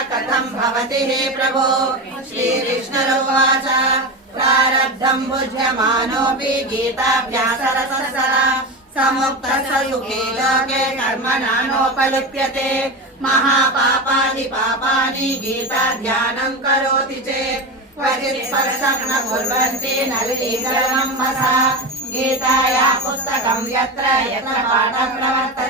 कथं भवति हे प्रभो श्रीकृष्णरुवाच प्रारब्धम् बुध्यमानोऽपि गीताभ्यासरसः समुक्तः स सुखे लोके कर्मणा नोपलिप्यते महापापानि पापानि गीता ध्यानं करोति चेत् क्वचित् स्पर्शं न कुर्वन्ति नलिनीकरणम्भसा गीताया पुस्तकं यत्र यत्र पाठं प्रवर्तते तत्र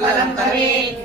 Para mí,